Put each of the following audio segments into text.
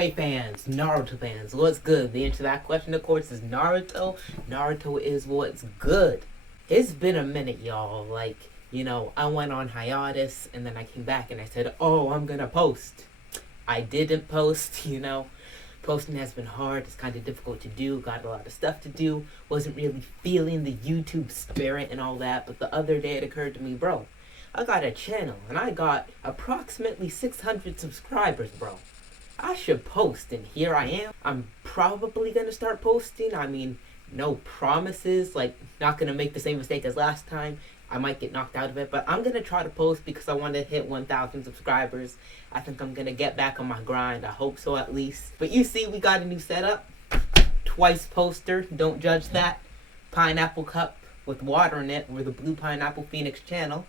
Anime fans, Naruto fans, what's good? The answer to that question, of course, is Naruto. Naruto is what's good. It's been a minute, y'all. I went on hiatus and then I came back and I said, oh, I'm gonna post. I didn't post, Posting has been hard. It's kind of difficult to do. Got a lot of stuff to do. Wasn't really feeling the YouTube spirit and all that. But the other day it occurred to me, bro, I got a channel and I got approximately 600 subscribers, bro. I should post, and here I am. I'm probably gonna start posting. No promises, not gonna make the same mistake as last time. I might get knocked out of it, but I'm gonna try to post because I want to hit 1,000 subscribers. I think I'm gonna get back on my grind. I hope so, at least. But you see, we got a new setup. Twice poster, don't judge that. Pineapple cup with water in it. We're the Blue Pineapple Phoenix channel.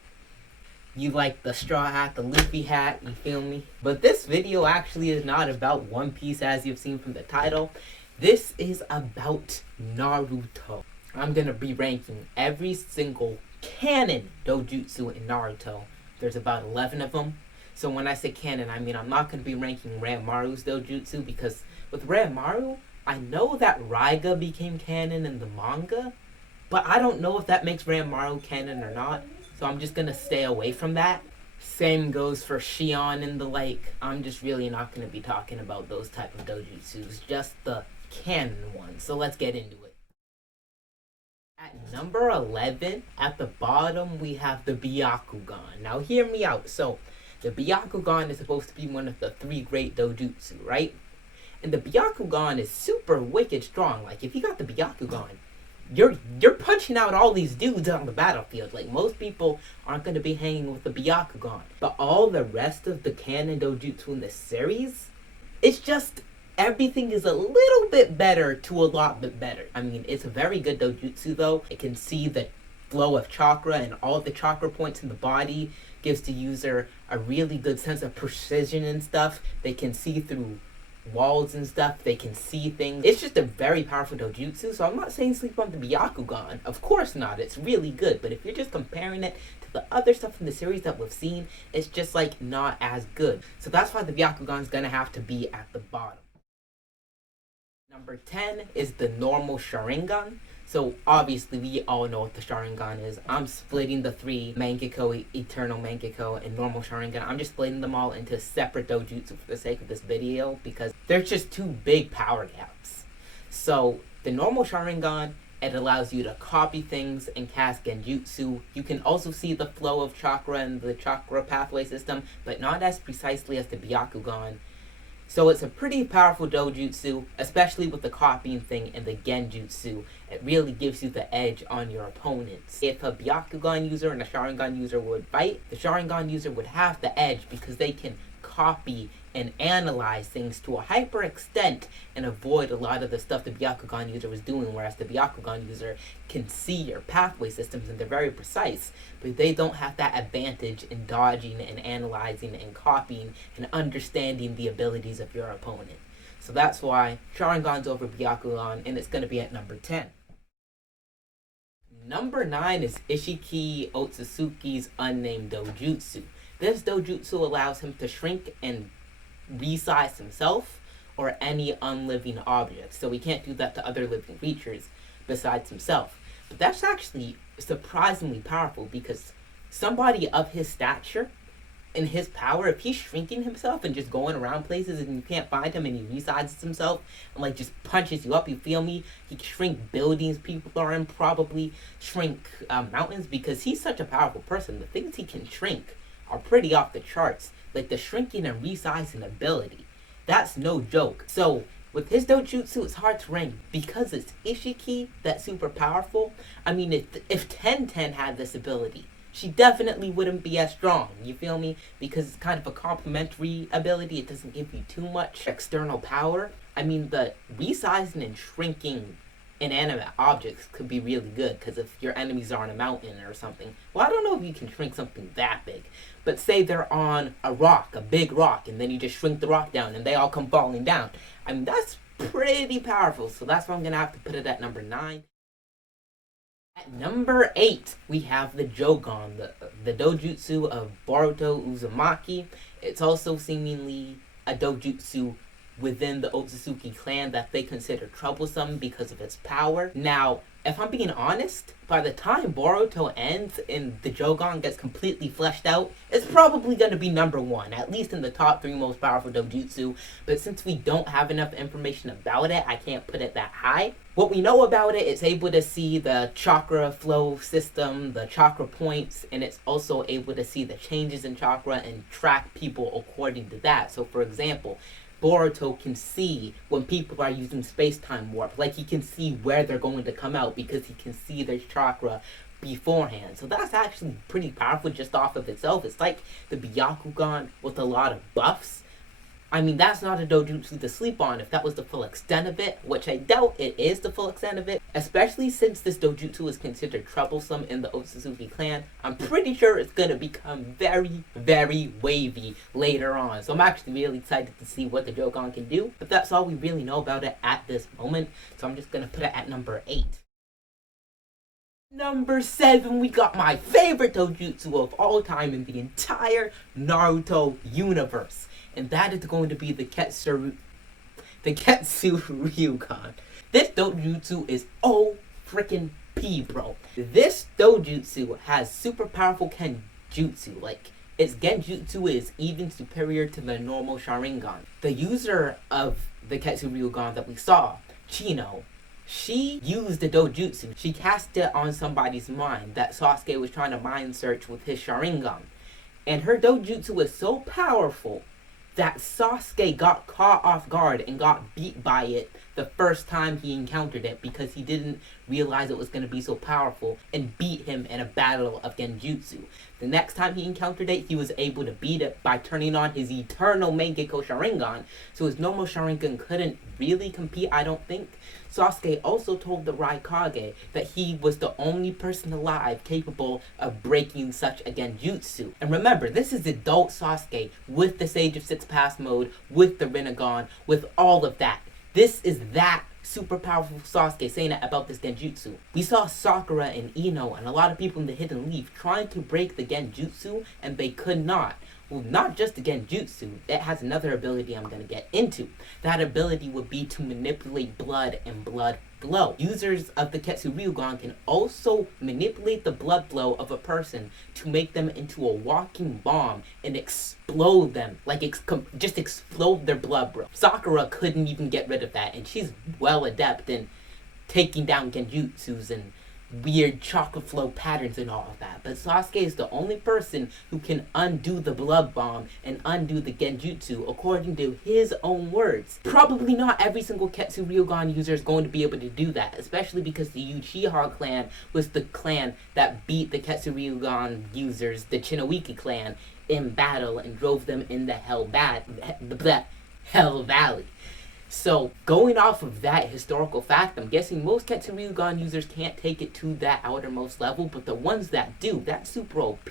You like the straw hat, the leafy hat, you feel me? But this video actually is not about One Piece, as you've seen from the title. This is about Naruto. I'm gonna be ranking every single canon Dojutsu in Naruto. There's about 11 of them. So when I say canon, I'm not gonna be ranking Ranmaru's Dojutsu, because with Ranmaru, I know that Raiga became canon in the manga, but I don't know if that makes Ranmaru canon or not. So I'm just gonna stay away from that. Same goes for Shion and the like. I'm just really not gonna be talking about those type of dojutsus, just the canon ones. So let's get into it. At number 11, at the bottom, we have the Biaku Gun. Now hear me out. So the Biaku Gun is supposed to be one of the 3 great dojutsu, right? And the Biaku Gun is super wicked strong. If you got the Biaku Gun, you're punching out all these dudes on the battlefield. Most people aren't going to be hanging with the Biaku Gun. But all the rest of the canon dojutsu in the series, it's just everything is a little bit better to a lot bit better. It's a very good dojutsu though. It can see the flow of chakra, and all of the chakra points in the body gives the user a really good sense of precision and stuff. They can see through walls and stuff, they can see things. It's just a very powerful dojutsu, so I'm not saying sleep on the Biaku Gun. Of course not, it's really good, but if you're just comparing it to the other stuff in the series that we've seen, it's just not as good. So that's why the Biaku Gun's gonna have to be at the bottom. Number 10 is the normal Sharingan. So obviously we all know what the Sharingan is. I'm splitting the 3, Menkiko, Eternal Menkiko, and normal Sharingan. I'm just splitting them all into separate dojutsu for the sake of this video, because there's just 2 big power gaps. So the normal Sharingan, it allows you to copy things and cast genjutsu. You can also see the flow of chakra and the chakra pathway system, but not as precisely as the Biaku Gun. So it's a pretty powerful dojutsu, especially with the copying thing and the genjutsu. It really gives you the edge on your opponents. If a Biaku Gun user and a Sharingan user would fight, the Sharingan user would have the edge because they can copy and analyze things to a hyper extent and avoid a lot of the stuff the Biaku Gun user was doing, whereas the Biaku Gun user can see your pathway systems and they're very precise, but they don't have that advantage in dodging and analyzing and copying and understanding the abilities of your opponent. So that's why Sharingan's over Biaku Gun, and it's going to be at number 10. Number 9 is Ishiki Otsutsuki's unnamed dojutsu. This dojutsu allows him to shrink and resize himself or any unliving object. So he can't do that to other living creatures besides himself. But that's actually surprisingly powerful, because somebody of his stature and his power, if he's shrinking himself and just going around places and you can't find him and he resizes himself and just punches you up, you feel me? He can shrink buildings people are in, probably shrink mountains, because he's such a powerful person. The things he can shrink are pretty off the charts. The shrinking and resizing ability, that's no joke. So with his dojutsu, it's hard to rank because it's Ishiki that's super powerful. If Ten had this ability, she definitely wouldn't be as strong, you feel me? Because it's kind of a complementary ability. It doesn't give you too much external power. The resizing and shrinking inanimate objects could be really good, because if your enemies are on a mountain or something, well, I don't know if you can shrink something that big, but say they're on a rock, a big rock, and then you just shrink the rock down and they all come falling down. That's pretty powerful, so that's why I'm gonna have to put it at number 9. At number 8, we have the Jogan, the dojutsu of Boruto Uzumaki. It's also seemingly a dojutsu within the Otsutsuki clan that they consider troublesome because of its power. Now, if I'm being honest, by the time Boruto ends and the Jogan gets completely fleshed out, it's probably going to be number 1, at least in the top 3 most powerful Dojutsu. But since we don't have enough information about it, I can't put it that high. What we know about it, it's able to see the chakra flow system, the chakra points, and it's also able to see the changes in chakra and track people according to that. So for example, Boruto can see when people are using space-time warp. Like, he can see where they're going to come out because he can see their chakra beforehand. So that's actually pretty powerful just off of itself. It's like the Biaku Gun with a lot of buffs. I mean, that's not a dojutsu to sleep on if that was the full extent of it, which I doubt it is the full extent of it, especially since this dojutsu is considered troublesome in the Otsutsuki clan. I'm pretty sure it's going to become very, very wavy later on. So I'm actually really excited to see what the Jogan can do, but that's all we really know about it at this moment, so I'm just going to put it at number 8. Number 7, we got my favorite dojutsu of all time in the entire Naruto universe. And that is going to be the Ketsu Ryugan. This dojutsu is freaking P, bro. This dojutsu has super powerful genjutsu. Like, its genjutsu is even superior to the normal Sharingan. The user of the Ketsu Ryugan that we saw, Chino, she used the dojutsu. She cast it on somebody's mind that Sasuke was trying to mind search with his Sharingan. And her dojutsu was so powerful that Sasuke got caught off guard and got beat by it the first time he encountered it because he didn't realize it was going to be so powerful and beat him in a battle of genjutsu. The next time he encountered it, he was able to beat it by turning on his eternal Menkiko Sharingan, so his normal Sharingan couldn't really compete, I don't think. Sasuke also told the Raikage that he was the only person alive capable of breaking such a genjutsu. And remember, this is adult Sasuke with the Sage of Six Paths mode, with the Rinnegan, with all of that. This is that super powerful Sasuke saying that about this genjutsu. We saw Sakura and Ino and a lot of people in the Hidden Leaf trying to break the genjutsu, and they could not. Well, not just the genjutsu, it has another ability I'm going to get into. That ability would be to manipulate blood and blood flow. Users of the Ketsu Ryugan can also manipulate the blood flow of a person to make them into a walking bomb and explode them. Like, just explode their blood, bro. Sakura couldn't even get rid of that, and she's well adept in taking down genjutsus and weird chakra flow patterns and all of that. But Sasuke is the only person who can undo the blood bomb and undo the genjutsu according to his own words. Probably not every single Ketsu Ryugan user is going to be able to do that, especially because the Uchiha clan was the clan that beat the Ketsu Ryugan users, the Shinoiki clan, in battle and drove them in the Hell Valley. So, going off of that historical fact, I'm guessing most Ketsu Ryugan users can't take it to that outermost level, but the ones that do, that's super OP.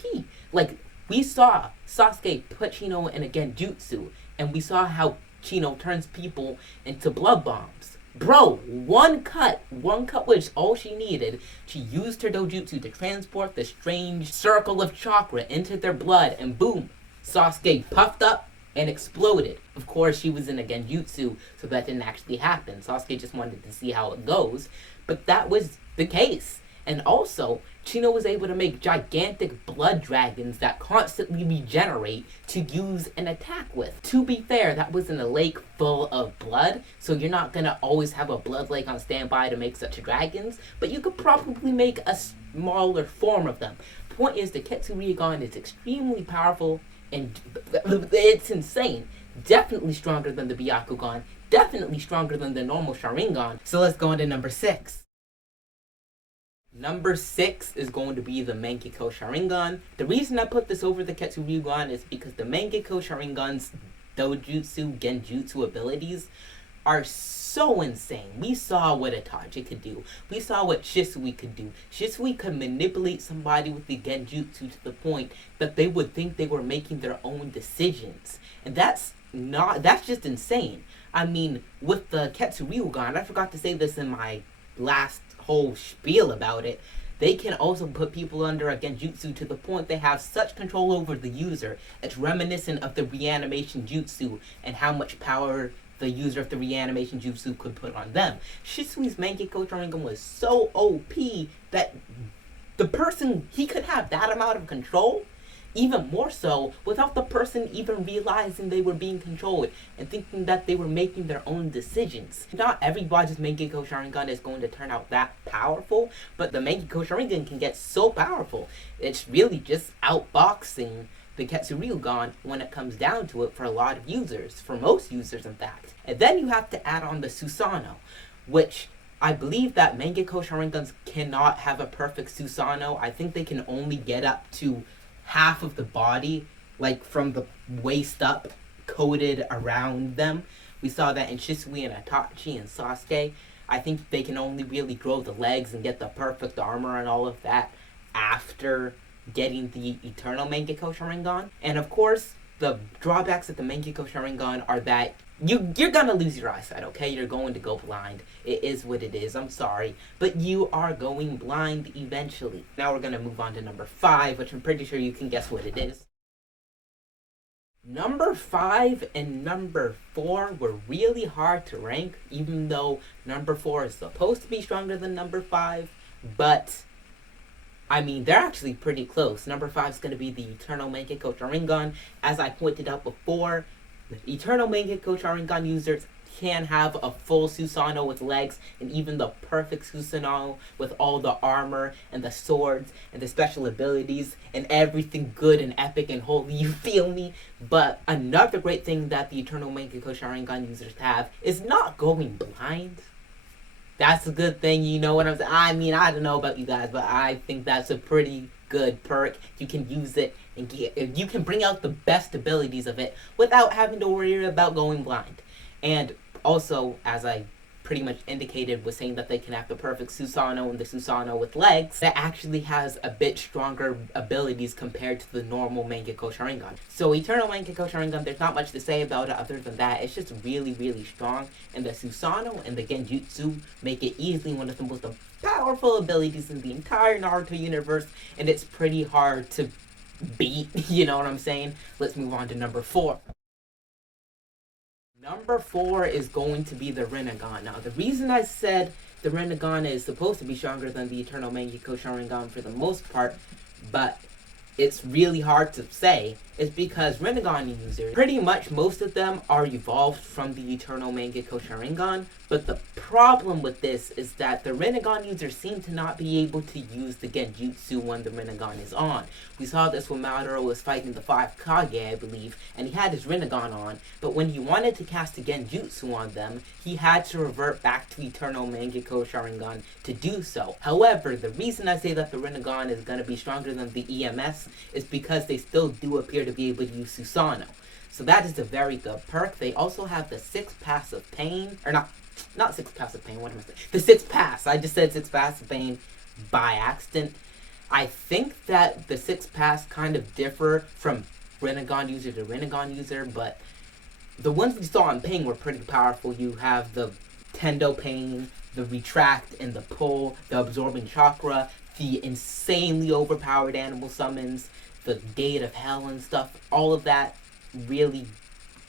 Like, we saw Sasuke put Chino in a genjutsu, and we saw how Chino turns people into blood bombs. Bro, one cut was all she needed. She used her dojutsu to transport the strange circle of chakra into their blood, and boom, Sasuke puffed up and exploded. Of course, she was in a genjutsu, so that didn't actually happen. Sasuke just wanted to see how it goes, but that was the case. And also, Chino was able to make gigantic blood dragons that constantly regenerate to use and attack with. To be fair, that was in a lake full of blood, so you're not gonna always have a blood lake on standby to make such dragons, but you could probably make a smaller form of them. Point is, the Ketsu Ryugan is extremely powerful, and it's insane. Definitely stronger than the Biaku Gun. Definitely stronger than the normal Sharingan. So let's go into number 6. Number 6 is going to be the Menkiko Sharingan. The reason I put this over the Ketsu Ryugan is because the Menkiko Sharingan's dojutsu, genjutsu abilities are so insane. We saw what Itachi could do. We saw what Shisui could do. Shisui could manipulate somebody with the genjutsu to the point that they would think they were making their own decisions. And that's just insane. I mean, with the Ketsu Ryugan, I forgot to say this in my last whole spiel about it, they can also put people under a genjutsu to the point they have such control over the user. It's reminiscent of the reanimation jutsu and how much power the user of the reanimation jutsu could put on them. Shisui's Menkiko Sharingan was so OP that the person, he could have that amount of control, even more so, without the person even realizing they were being controlled and thinking that they were making their own decisions. Not everybody's Menkiko Sharingan is going to turn out that powerful, but the Menkiko Sharingan can get so powerful. It's really just outboxing the Ketsuryugan when it comes down to it for a lot of users, for most users in fact. And then you have to add on the Susano, which I believe that Menkiko Sharingans cannot have a perfect Susano. I think they can only get up to half of the body, like from the waist up, coated around them. We saw that in Shisui and Itachi and Sasuke. I think they can only really grow the legs and get the perfect armor and all of that after getting the Eternal Menkiko Sharingan. And of course, the drawbacks of the Menkiko Sharingan are that you're gonna lose your eyesight, okay? You're going to go blind. It is what it is, I'm sorry. But you are going blind eventually. Now we're gonna move on to number 5, which I'm pretty sure you can guess what it is. Number 5 and number 4 were really hard to rank, even though number 4 is supposed to be stronger than number 5. But, I mean, they're actually pretty close. Number 5 is going to be the Eternal Menkiko Sharingan. As I pointed out before, the Eternal Menkiko Sharingan users can have a full Susano with legs, and even the perfect Susano with all the armor and the swords and the special abilities and everything good and epic and holy, you feel me? But another great thing that the Eternal Menkiko Sharingan users have is not going blind. That's a good thing, you know what I'm saying? I mean, I don't know about you guys, but I think that's a pretty good perk. You can use it and you can bring out the best abilities of it without having to worry about going blind. And also, as I pretty much indicated, was saying that they can have the perfect Susano and the Susano with legs, that actually has a bit stronger abilities compared to the normal Menkiko Sharingan. So Eternal Menkiko Sharingan, there's not much to say about it other than that. It's just really, really strong, and the Susano and the Genjutsu make it easily one of the most powerful abilities in the entire Naruto universe, and it's pretty hard to beat, you know what I'm saying? Let's move on to number 4. Number 4 is going to be the Rinnegan. Now, the reason I said the Rinnegan is supposed to be stronger than the Eternal Menkiko Sharingan for the most part, but it's really hard to say, is because Rinnegan users, pretty much most of them are evolved from the Eternal Menkiko Sharingan, but the problem with this is that the Rinnegan users seem to not be able to use the Genjutsu when the Rinnegan is on. We saw this when Madara was fighting the 5 Kage, I believe, and he had his Rinnegan on, but when he wanted to cast a Genjutsu on them, he had to revert back to Eternal Menkiko Sharingan to do so. However, the reason I say that the Rinnegan is going to be stronger than the EMS is because they still do appear to be able to use Susano. So that is a very good perk. They also have the 6 Pass of Pain, or not 6 Pass of Pain, what am I saying? The 6 Pass. I just said 6 Pass of Pain by accident. I think that the 6 Pass kind of differ from Rinnegan user to Rinnegan user, but the ones we saw in Pain were pretty powerful. You have the Tendo Pain, the Retract and the Pull, the Absorbing Chakra, the insanely overpowered animal summons, the Gate of Hell and stuff. All of that really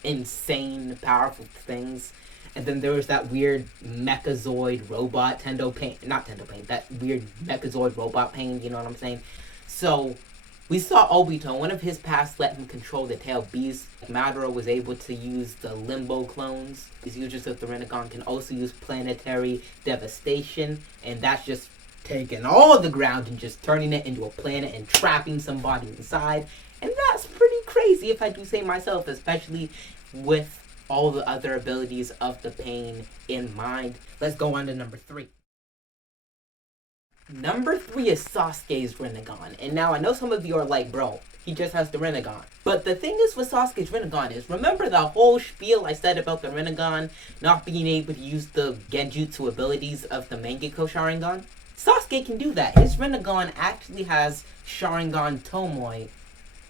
insane, powerful things. And then there was that weird Mechazoid robot that weird Mechazoid robot Pain, you know what I'm saying? So, we saw Obito, one of his paths let him control the tail beast. Madara was able to use the Limbo clones. These users of the Rinnegan can also use Planetary Devastation, and that's just taking all the ground and just turning it into a planet and trapping somebody inside. And that's pretty crazy if I do say myself, especially with all the other abilities of the Pain in mind. Let's go on to number 3. Number 3 is Sasuke's Rinnegan. And now I know some of you are like, bro, he just has the Rinnegan. But the thing is with Sasuke's Rinnegan is, remember the whole spiel I said about the Rinnegan not being able to use the Genjutsu abilities of the Menkiko Sharingan? Sasuke can do that. His Rinnegan actually has Sharingan Tomoe.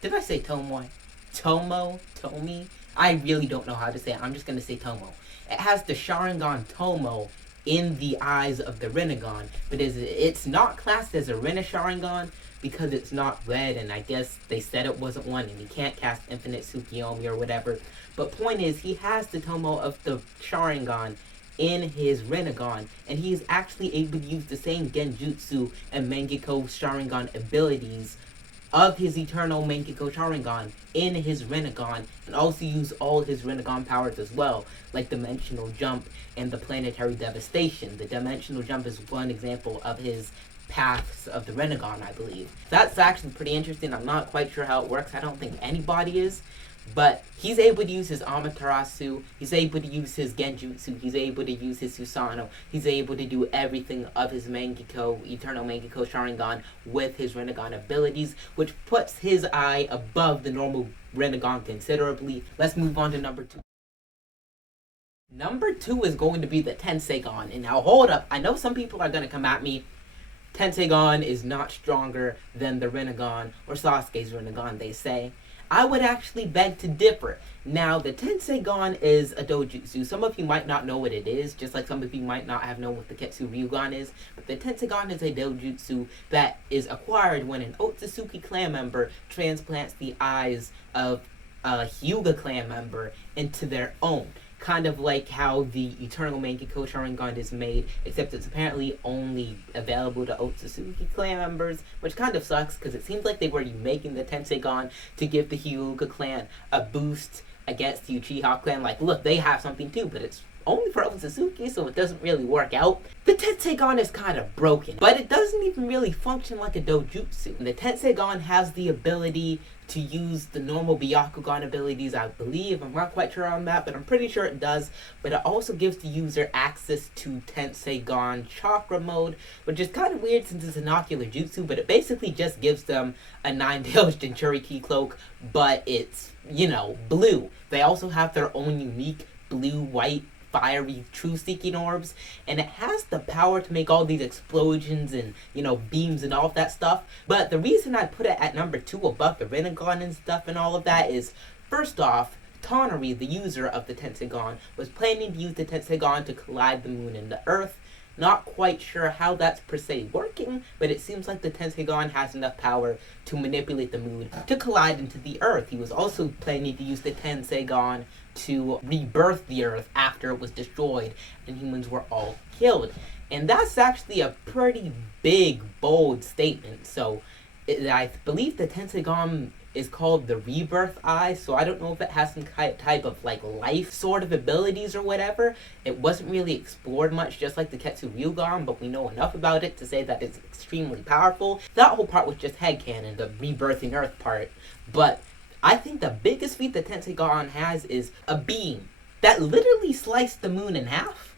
Did I say Tomoe? Tomi? I really don't know how to say it. I'm just going to say Tomo. It has the Sharingan Tomo in the eyes of the Rinnegan, but it's not classed as a Rinne Sharingan, because it's not red, and I guess they said it wasn't one, and he can't cast Infinite Tsukiyomi or whatever. But point is, he has the Tomo of the Sharingan in his Rinnegan, and he is actually able to use the same Genjutsu and Menkiko Sharingan abilities of his Eternal Menkiko Sharingan in his Rinnegan, and also use all his Rinnegan powers as well, like Dimensional Jump and the Planetary Devastation. The Dimensional Jump is one example of his paths of the Rinnegan, I believe. That's actually pretty interesting. I'm not quite sure how it works. I don't think anybody is. But he's able to use his Amaterasu, he's able to use his Genjutsu, he's able to use his Susano, he's able to do everything of his Eternal Menkiko Sharingan with his Rinnegan abilities, which puts his eye above the normal Rinnegan considerably. Let's move on to number 2. Number 2 is going to be the Tenseigan. And now hold up, I know some people are going to come at me. Tenseigan is not stronger than the Rinnegan or Sasuke's Rinnegan, they say. I would actually beg to differ. Now, the Tenseigan is a Dojutsu. Some of you might not know what it is, just like some of you might not have known what the Ketsuryugan is. But the Tenseigan is a Dojutsu that is acquired when an Otsutsuki clan member transplants the eyes of a Hyuga clan member into their own. Kind of like how the Eternal Menkiko Sharingan is made, except it's apparently only available to Otsutsuki clan members, which kind of sucks, because it seems like they were making the Tenseigan to give the Hyuga clan a boost against the Uchiha clan. Like, look, they have something too, but it's only for Otsutsuki, so it doesn't really work out. The Tenseigan is kind of broken, but it doesn't even really function like a Dojutsu. And the Tenseigan has the ability to use the normal Biaku Gun abilities, I believe. I'm not quite sure on that, but I'm pretty sure it does. But it also gives the user access to Tenseigan Chakra mode, which is kind of weird since it's an ocular jutsu, but it basically just gives them a Nine-Tails Jinchuriki cloak, but it's, blue. They also have their own unique blue-white fiery true seeking orbs, and it has the power to make all these explosions and beams and all of that stuff. But the reason I put it at number 2 above the Rinnegan and stuff and all of that is, first off, Tonari, the user of the Tenseigan, was planning to use the Tenseigan to collide the moon and the earth. Not quite sure how that's per se working, but it seems like the Tenseigan has enough power to manipulate the moon to collide into the earth. He was also planning to use the Tenseigan to rebirth the earth after it was destroyed and humans were all killed. And that's actually a pretty big, bold statement. So I believe the Tenseigan is called the Rebirth Eye, so I don't know if it has some type of life sort of abilities or whatever. It wasn't really explored much, just like the Ketsuryugan, but we know enough about it to say that it's extremely powerful. That whole part was just headcanon, the rebirthing Earth part. But I think the biggest feat the Tenseigan has is a beam that literally sliced the moon in half.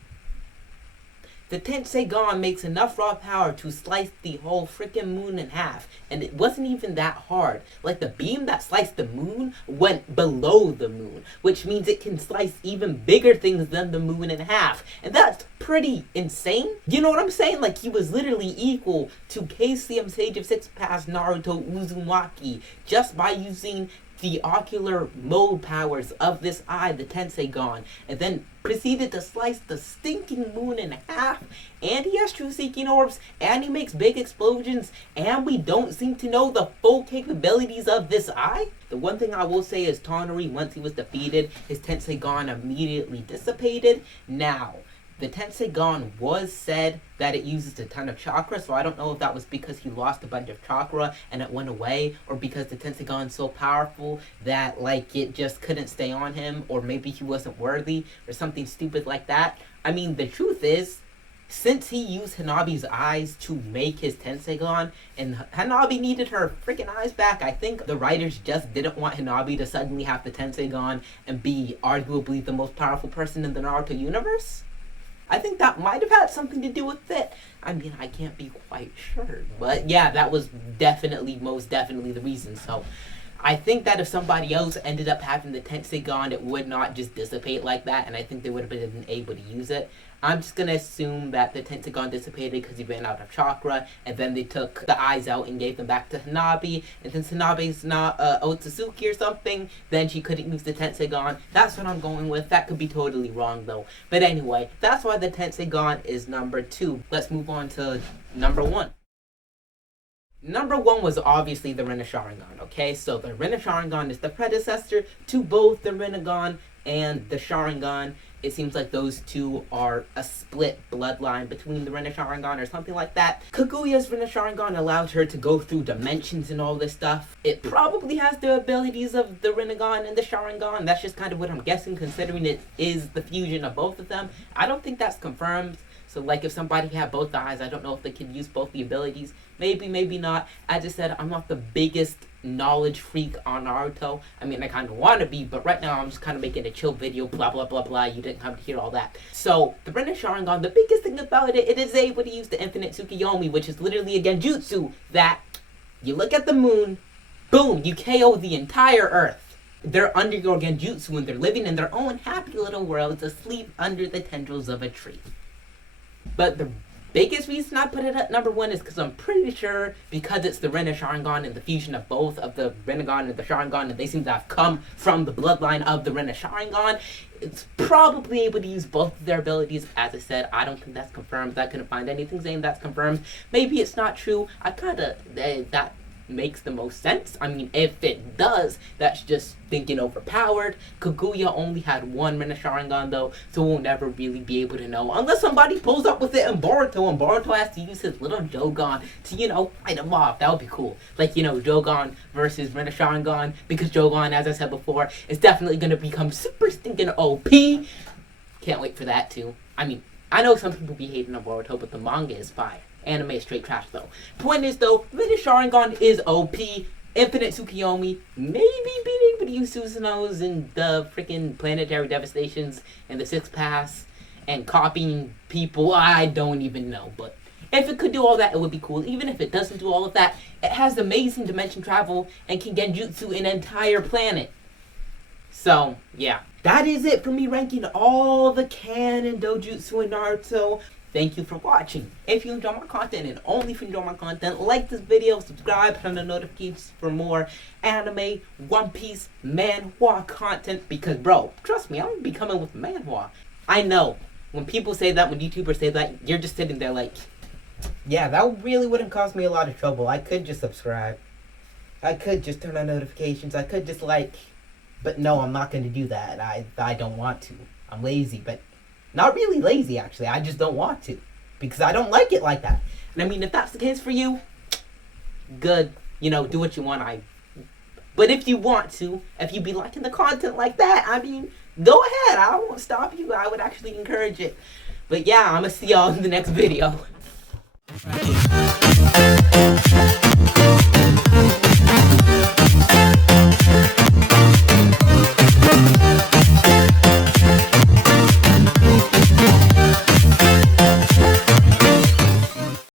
The Tenseigan makes enough raw power to slice the whole freaking moon in half, and it wasn't even that hard. Like, the beam that sliced the moon went below the moon, which means it can slice even bigger things than the moon in half, and that's pretty insane. You know what I'm saying? Like, he was literally equal to KCM Sage of Six Paths Naruto Uzumaki just by using the ocular mode powers of this eye, the Tenseigan, and then proceeded to slice the stinking moon in half. And he has true seeking orbs, and he makes big explosions, and we don't seem to know the full capabilities of this eye. The one thing I will say is Tonari, once he was defeated, his Tenseigan immediately dissipated. Now, the Tenseigan was said that it uses a ton of chakra, so I don't know if that was because he lost a bunch of chakra and it went away, or because the Tenseigan is so powerful that it just couldn't stay on him, or maybe he wasn't worthy, or something stupid like that. I mean, the truth is, since he used Hanabi's eyes to make his Tenseigan, and Hanabi needed her freaking eyes back, I think the writers just didn't want Hanabi to suddenly have the Tenseigan and be arguably the most powerful person in the Naruto universe. I think that might have had something to do with it. I mean, I can't be quite sure. But yeah, that was most definitely the reason. So I think that if somebody else ended up having the Tenseigan, it would not just dissipate like that. And I think they would have been able to use it. I'm just going to assume that the Tenseigan dissipated because he ran out of chakra. And then they took the eyes out and gave them back to Hanabi. And since Hanabi's not Otsutsuki or something, then she couldn't use the Tenseigan. That's what I'm going with. That could be totally wrong though. But anyway, that's why the Tenseigan is number 2. Let's move on to number 1. Number one was obviously the Rinnegan Sharingan, okay? So the Rinnegan Sharingan is the predecessor to both the Rinnegan and the Sharingan. It seems like those two are a split bloodline between the Rinnegan Sharingan or something like that. Kaguya's Rinnegan Sharingan allowed her to go through dimensions and all this stuff. It probably has the abilities of the Rinnegan and the Sharingan. That's just kind of what I'm guessing, considering it is the fusion of both of them. I don't think that's confirmed. So, like, if somebody had both eyes, I don't know if they could use both the abilities. Maybe, maybe not. As I said, I'm not the biggest knowledge freak on Naruto. I mean, I kind of want to be, but right now I'm just kind of making a chill video, blah, blah, blah, blah. You didn't come to hear all that. So, the Rinnegan Sharingan, the biggest thing about it, it is able to use the Infinite Tsukiyomi, which is literally a genjutsu that you look at the moon, boom, you KO the entire Earth. They're under your genjutsu and they're living in their own happy little worlds asleep under the tendrils of a tree. But the biggest reason I put it at number one is because I'm pretty sure because it's the Rinnegan Sharingan and the fusion of both of the Rinnegan and the Sharingan, and they seem to have come from the bloodline of the Rinnegan Sharingan, it's probably able to use both of their abilities. As I said, I don't think that's confirmed. I couldn't find anything saying that's confirmed. Maybe it's not true. I kind of, that makes the most sense. I mean, if it does, that's just thinking overpowered. Kaguya only had one Rinnegan Sharingan though, so we'll never really be able to know unless somebody pulls up with it in Boruto and Boruto has to use his little Jogan to, you know, fight him off. That would be cool. Like, you know, Jogan versus Rinnegan Sharingan, because Jogan, as I said before, is definitely going to become super stinking OP. Can't wait for that too. I mean, I know some people be hating on Boruto, but the manga is fire. Anime is straight trash though. Point is though, Rinnegan Sharingan is OP. Infinite Tsukiyomi, maybe being able to use Susano's and the freaking planetary devastations and the Sixth Pass and copying people, I don't even know. But if it could do all that, it would be cool. Even if it doesn't do all of that, it has amazing dimension travel and can genjutsu an entire planet. So, yeah. That is it for me ranking all the canon Dojutsu and Naruto. Thank you for watching. If you enjoy my content, and only if you enjoy my content, like this video, subscribe, turn on the notifications for more anime, One Piece, manhwa content. Because, bro, trust me, I'm going to be coming with manhwa. I know, when people say that, when YouTubers say that, you're just sitting there like, yeah, that really wouldn't cause me a lot of trouble. I could just subscribe. I could just turn on notifications. I could just like, but no, I'm not going to do that. I don't want to. I'm lazy, but not really lazy, actually. I just don't want to. Because I don't like it like that. And I mean, if that's the case for you, good. You know, do what you want. But if you want to, if you be liking the content like that, I mean, go ahead. I won't stop you. I would actually encourage it. But yeah, I'm going to see y'all in the next video.